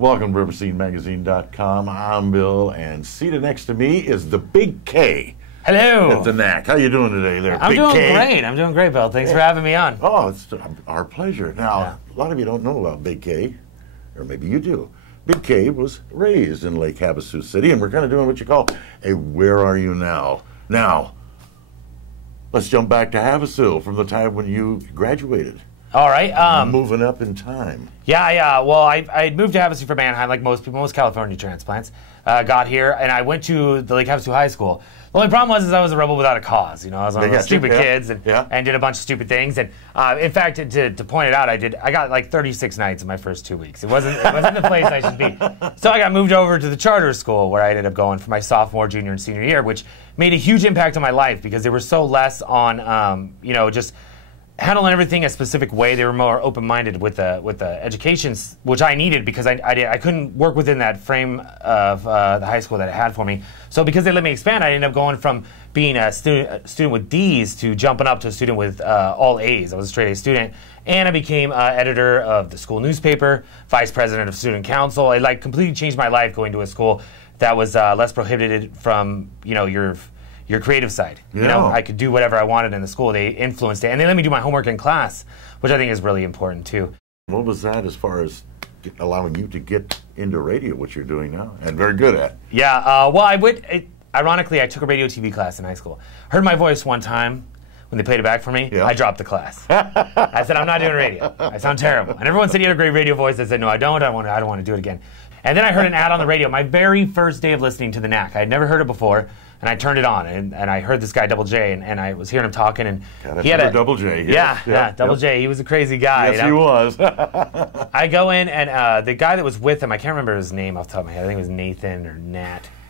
Welcome to RiverSceneMagazine.com. I'm Bill, and seated next to me is the Big K. Hello. At the Knack. How you doing today there, I'm Big doing K? great. I'm doing great, Bill. Thanks for having me on. Oh, it's our pleasure. Now, a lot of you don't know about Big K, or maybe you do. Big K was raised in Lake Havasu City, and we're kind of doing what you call a Where Are You Now? Now, let's jump back to Havasu from the time when you graduated. All right. Moving up in time. Yeah. Well, I moved to Havasu from Anaheim, like most people, most California transplants. Got here, and I went to the Lake Havasu High School. The only problem was I was a rebel without a cause. You know, I was one of those stupid kids and did a bunch of stupid things. And in fact, to point it out, I got like 36 nights in my first 2 weeks. It wasn't the place I should be. So I got moved over to the charter school where I ended up going for my sophomore, junior, and senior year, which made a huge impact on my life because they were so less on just handling everything a specific way. They were more open-minded with the education, which I needed because I couldn't work within that frame of the high school that it had for me. So because they let me expand, I ended up going from being a student with D's to jumping up to a student with all A's. I was a straight A student, and I became editor of the school newspaper, vice president of student council. It like completely changed my life going to a school that was less prohibited from your creative side. Yeah. You know, I could do whatever I wanted in the school. They influenced it, and they let me do my homework in class, which I think is really important too. What was that as far as allowing you to get into radio, what you're doing now, and very good at? Yeah, well, ironically, I took a radio TV class in high school. Heard my voice one time when they played it back for me. Yeah. I dropped the class. I said, I'm not doing radio. I sound terrible. And everyone said you had a great radio voice. I said, no, I don't. I don't want to do it again. And then I heard an ad on the radio my very first day of listening to the Knack. I had never heard it before. And I turned it on, and I heard this guy, Double J, and I was hearing him talking, and he had a Double J. Yeah, Double J. He was a crazy guy. Yes, he was. I go in, and the guy that was with him, I can't remember his name off the top of my head. I think it was Nathan or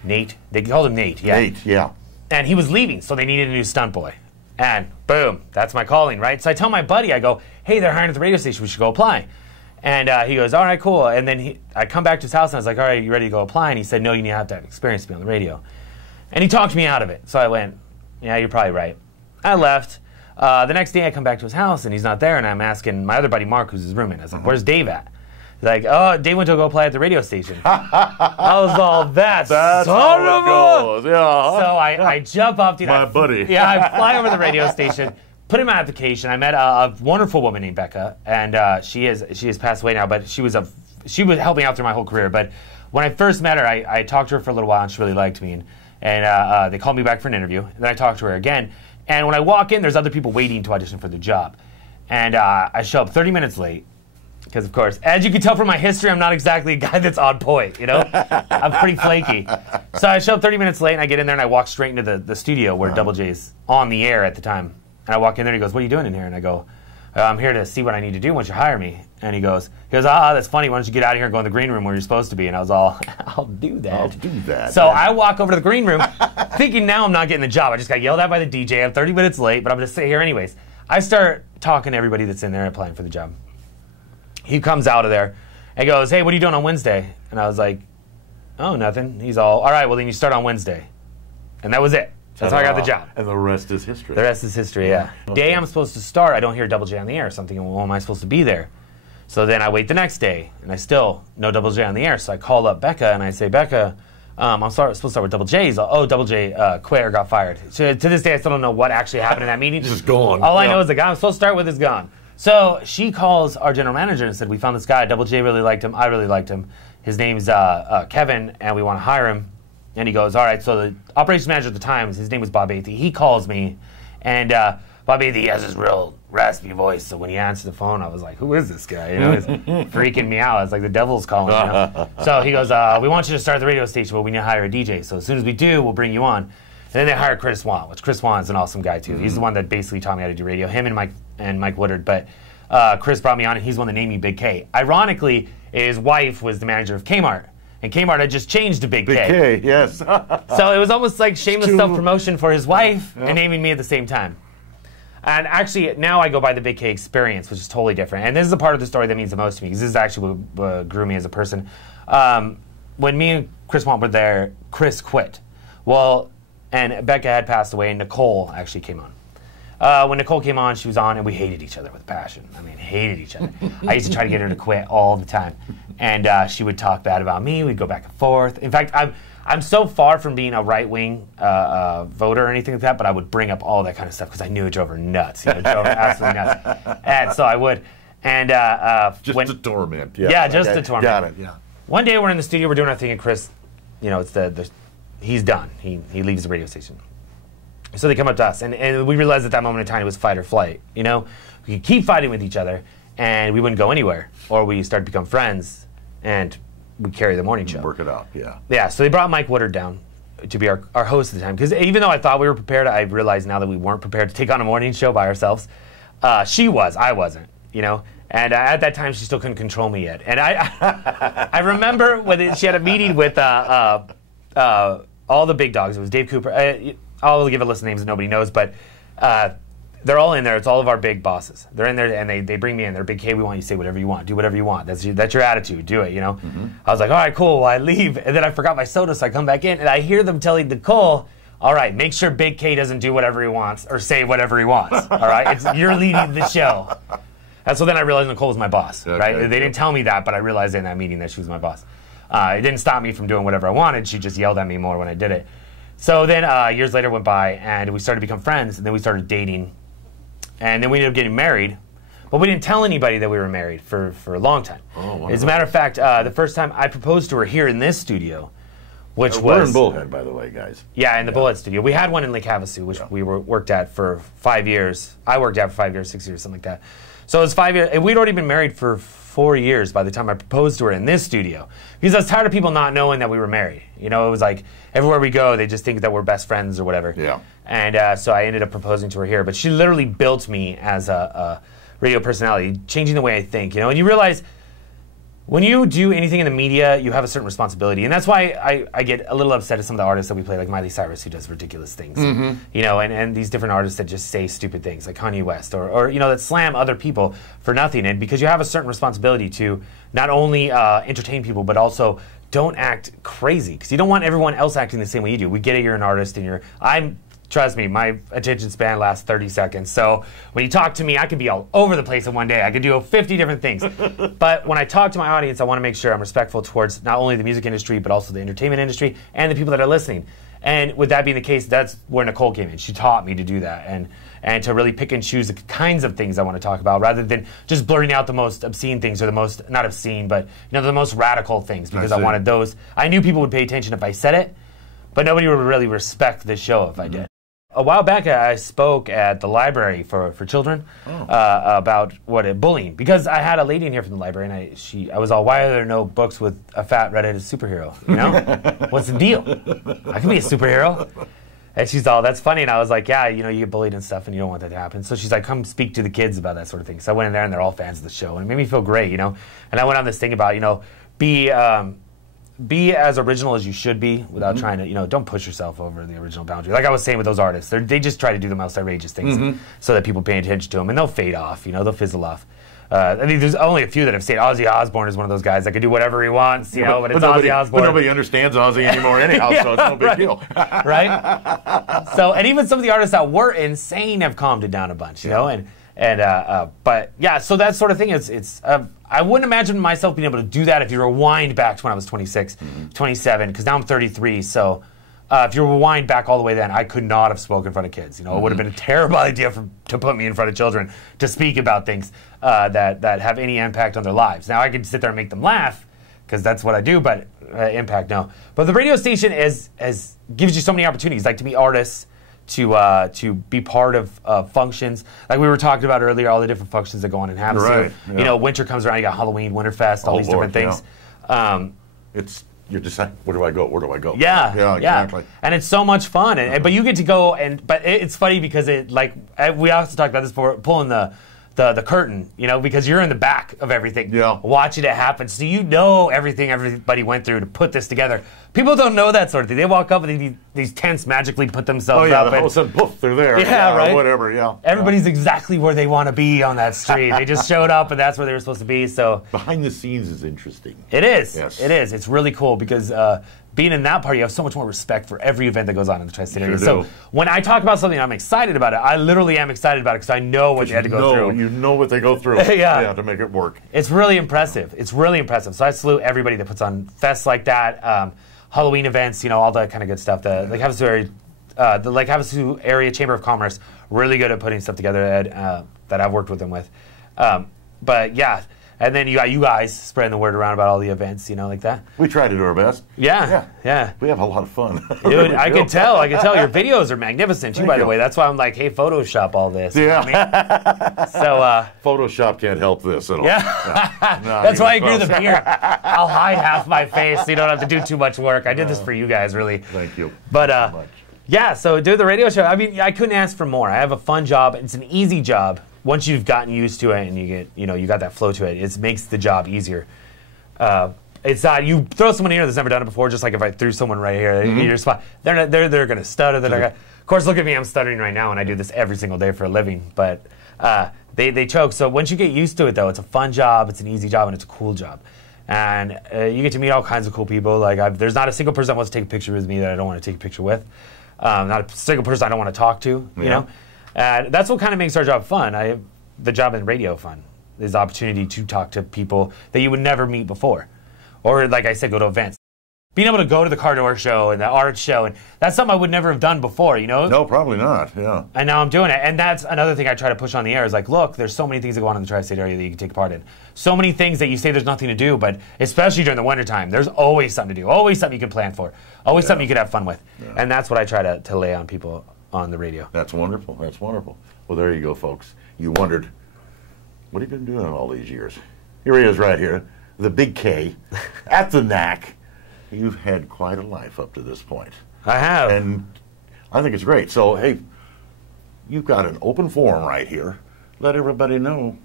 Nate. They called him Nate. Yeah. Nate. Yeah. And he was leaving, so they needed a new stunt boy. And boom, that's my calling, right? So I tell my buddy, I go, hey, they're hiring at the radio station. We should go apply. And he goes, all right, cool. And then I come back to his house, and I was like, all right, you ready to go apply? And he said, no, you have to have experience to be on the radio. And he talked me out of it. So I went, yeah, you're probably right. I left. The next day I come back to his house and he's not there, and I'm asking my other buddy Mark, who's his roommate. I was like, where's Dave at? He's like, oh, Dave went to go play at the radio station. I was all, that's son of a... Yeah. So I jump up. My buddy. Yeah, I fly over to the radio station, put in my application. I met a wonderful woman named Becca, and she has passed away now, but she was helping out through my whole career. But when I first met her, I talked to her for a little while, and she really liked me. And they called me back for an interview. And then I talked to her again. And when I walk in, there's other people waiting to audition for the job. And I show up 30 minutes late. Because, of course, as you can tell from my history, I'm not exactly a guy that's on point, you know? I'm pretty flaky. So I show up 30 minutes late, and I get in there, and I walk straight into the studio where Double J's on the air at the time. And I walk in there, and he goes, what are you doing in here? And I go, I'm here to see what I need to do once you hire me. And he goes, that's funny. Why don't you get out of here and go in the green room where you're supposed to be? And I was all, I'll do that. I'll do that. So I walk over to the green room thinking now I'm not getting the job. I just got yelled at by the DJ. I'm 30 minutes late, but I'm going to sit here anyways. I start talking to everybody that's in there applying for the job. He comes out of there and goes, hey, what are you doing on Wednesday? And I was like, oh, nothing. He's all right, well, then you start on Wednesday. And that was it. That's how I got the job. And the rest is history. The rest is history, yeah. Okay. Day I'm supposed to start, I don't hear Double J on the air. So I'm thinking, well, am I supposed to be there? So then I wait the next day, and I still no Double J on the air. So I call up Becca, and I say, Becca, I'm supposed to start with Double J. He's all, oh, Double J quit or got fired. So to this day, I still don't know what actually happened in that meeting. Just gone. All I know is the guy I'm supposed to start with is gone. So she calls our general manager and said, we found this guy. Double J really liked him. I really liked him. His name's Kevin, and we want to hire him. And he goes, all right, so the operations manager at the time, his name was Bob Athey. He calls me, and Bob Athey has this real raspy voice. So when he answered the phone, I was like, who is this guy? You know, it's freaking me out. It's like the devil's calling. You know? So he goes, we want you to start the radio station, but we need to hire a DJ. So as soon as we do, we'll bring you on. And then they hired Chris Swan, which Chris Swan's an awesome guy, too. He's the one that basically taught me how to do radio, him and Mike Woodard. But Chris brought me on, and he's the one that named me Big K. Ironically, his wife was the manager of Kmart. And Kmart had just changed to Big K. Big K, yes. So it was almost like shameless self-promotion for his wife and naming me at the same time. And actually, now I go by the Big K experience, which is totally different. And this is the part of the story that means the most to me, because this is actually what grew me as a person. When me and Chris Swan were there, Chris quit. Well, and Becca had passed away, and Nicole actually came on. when Nicole came on, she was on, and we hated each other with passion. I mean, hated each other. I used to try to get her to quit all the time. And she would talk bad about me. We'd go back and forth. In fact, I'm so far from being a right-wing voter or anything like that, but I would bring up all that kind of stuff because I knew it drove her nuts. You know, it drove her absolutely nuts. And so I would. And just to torment. Yeah, just to torment. Got it, yeah. One day we're in the studio, we're doing our thing, and Chris, you know, it's he's done. He leaves the radio station. So they come up to us, and we realized at that moment in time it was fight or flight. You know, we could keep fighting with each other, and we wouldn't go anywhere, or we started to become friends, and we carry the morning show. Work it out, yeah. Yeah. So they brought Mike Woodard down to be our host at the time, because even though I thought we were prepared, I realized now that we weren't prepared to take on a morning show by ourselves. She was, I wasn't. You know. And at that time, she still couldn't control me yet. And I remember when she had a meeting with all the big dogs. It was Dave Cooper. I'll give a list of names that nobody knows, but they're all in there. It's all of our big bosses. They're in there, and they bring me in. They're big K. We want you to say whatever you want. Do whatever you want. That's your attitude. Do it, you know? Mm-hmm. I was like, all right, cool. Well, I leave. And then I forgot my soda, so I come back in, and I hear them telling Nicole, all right, make sure Big K doesn't do whatever he wants or say whatever he wants. All right? You're leading the show. And so then I realized Nicole was my boss, right? They didn't tell me that, but I realized in that meeting that she was my boss. It didn't stop me from doing whatever I wanted. She just yelled at me more when I did it. So then years later went by, and we started to become friends, and then we started dating. And then we ended up getting married. But we didn't tell anybody that we were married for a long time. Oh, as a matter of fact, the first time I proposed to her here in this studio, which was... We're in Bullhead, by the way, guys. Yeah, in the Bullhead studio. We had one in Lake Havasu, which we worked at for 5 years. I worked at for 5 years, 6 years, something like that. So it was 5 years, and we'd already been married for 4 years by the time I proposed to her in this studio. Because I was tired of people not knowing that we were married. You know, it was like, everywhere we go, they just think that we're best friends or whatever. Yeah. And so I ended up proposing to her here. But she literally built me as a radio personality, changing the way I think, you know. And you realize, when you do anything in the media, you have a certain responsibility. And that's why I get a little upset at some of the artists that we play, like Miley Cyrus, who does ridiculous things. Mm-hmm. You know, and these different artists that just say stupid things, like Kanye West, or you know, that slam other people for nothing. And because you have a certain responsibility to not only entertain people, but also don't act crazy. Because you don't want everyone else acting the same way you do. We get it, you're an artist, and trust me, my attention span lasts 30 seconds. So when you talk to me, I could be all over the place in one day. I could do 50 different things. But when I talk to my audience, I want to make sure I'm respectful towards not only the music industry, but also the entertainment industry and the people that are listening. And with that being the case, that's where Nicole came in. She taught me to do that and to really pick and choose the kinds of things I want to talk about rather than just blurting out the most obscene things or the most, not obscene, but you know, the most radical things because I wanted those. I knew people would pay attention if I said it, but nobody would really respect the show if I did. A while back, I spoke at the library for children about bullying because I had a lady in here from the library, and I was all, why are there no books with a fat redheaded superhero? You know, what's the deal? I can be a superhero. And she's all, that's funny. And I was like, yeah, you know, you get bullied and stuff, and you don't want that to happen. So she's like, come speak to the kids about that sort of thing. So I went in there, and they're all fans of the show, and it made me feel great, you know. And I went on this thing about, you know, be as original as you should be without trying to, you know, don't push yourself over the original boundary. Like I was saying with those artists, they just try to do the most outrageous things so that people pay attention to them, and they'll fade off, you know, they'll fizzle off. I mean, there's only a few that have stayed. Ozzy Osbourne is one of those guys that can do whatever he wants, you know, but it's Ozzy Osbourne. But nobody understands Ozzy anymore anyhow, so it's no big deal. Right? So, and even some of the artists that were insane have calmed it down a bunch, you know, but yeah, so that sort of thing is, I wouldn't imagine myself being able to do that if you rewind back to when I was 26, 27, because now I'm 33, so if you rewind back all the way then, I could not have spoken in front of kids. You know, it would have been a terrible idea to put me in front of children to speak about things that have any impact on their lives. Now, I could sit there and make them laugh, because that's what I do, but impact, no. But the radio station gives you so many opportunities, like to meet artists, to be part of functions. Like we were talking about earlier, all the different functions that go on in Havasu. Right, yeah. You know, winter comes around, you got Halloween, Winterfest, all these different things. Yeah. You're just like, where do I go? Where do I go? Yeah, yeah, exactly. And it's so much fun. But you get to go, but it's funny because we also talked about this before, pulling the curtain, you know, because you're in the back of everything, watching it happen. So you know everything everybody went through to put this together. People don't know that sort of thing. They walk up and these tents magically put themselves up. All of a sudden, poof, they're there. Yeah, right? Or whatever, yeah. Everybody's exactly where they want to be on that street. They just showed up, and that's where they were supposed to be. So behind the scenes is interesting. It is. Yes. It is. It's really cool because being in that part, you have so much more respect for every event that goes on in the Tri-State area. So when I talk about something, I'm excited about it. I literally am excited about it because I know what they had to go through. You know what they go through to make it work. It's really impressive. It's really impressive. So I salute everybody that puts on fests like that, Halloween events, all that kind of good stuff. The Lake Havasu area Chamber of Commerce, really good at putting stuff together that I've worked with them with. But yeah. And then you got you guys spreading the word around about all the events, like that. We try to do our best. Yeah. We have a lot of fun. Dude, I can tell. Your videos are magnificent, too, by the way. That's why I'm like, hey, Photoshop all this. Yeah. You know what I mean? So, Photoshop can't help this at all. Yeah. No, that's why I grew the beard. I'll hide half my face so you don't have to do too much work. I did this for you guys, really. Thank you. But, yeah, so do the radio show. I mean, I couldn't ask for more. I have a fun job. It's an easy job. Once you've gotten used to it and you get, you got that flow to it, it makes the job easier. It's not, you throw someone here that's never done it before, just like if I threw someone right here in your spot, they're going to stutter. Of course, look at me, I'm stuttering right now, and I do this every single day for a living, but they choke. So once you get used to it, though, it's a fun job, it's an easy job, and it's a cool job. And you get to meet all kinds of cool people. Like there's not a single person that wants to take a picture with me that I don't want to take a picture with. Not a single person I don't want to talk to, you know? That's what kind of makes our job fun. The job in radio fun is the opportunity to talk to people that you would never meet before. Or, like I said, go to events. Being able to go to the car door show and the art show, and that's something I would never have done before, No, probably not, yeah. And now I'm doing it. And that's another thing I try to push on the air is like, look, there's so many things that go on in the Tri-State area that you can take part in. So many things that you say there's nothing to do, but especially during the wintertime, there's always something to do, always something you can plan for, always something you can have fun with. Yeah. And that's what I try to lay on people on the radio. That's wonderful. That's wonderful. Well, there you go, folks. You wondered, what have you been doing all these years? Here he is right here, the Big K, at the NAC. You've had quite a life up to this point. I have. And I think it's great. So, hey, you've got an open forum right here. Let everybody know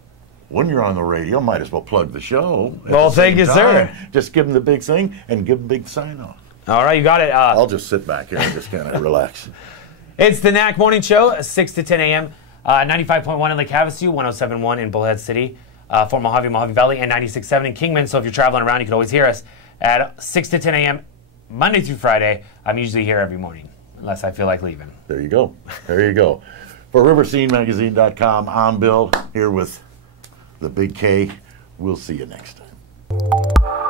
when you're on the radio. Might as well plug the show. Well, thank you, sir. Just give them the big thing and give them big sign-off. All right, you got it. I'll just sit back here and just kind of relax. It's the NAC Morning Show, 6 to 10 a.m., 95.1 in Lake Havasu, 107.1 in Bullhead City, Fort Mojave, Mojave Valley, and 96.7 in Kingman. So if you're traveling around, you can always hear us at 6 to 10 a.m., Monday through Friday. I'm usually here every morning, unless I feel like leaving. There you go. There you go. For RiverSceneMagazine.com, I'm Bill, here with the Big K. We'll see you next time.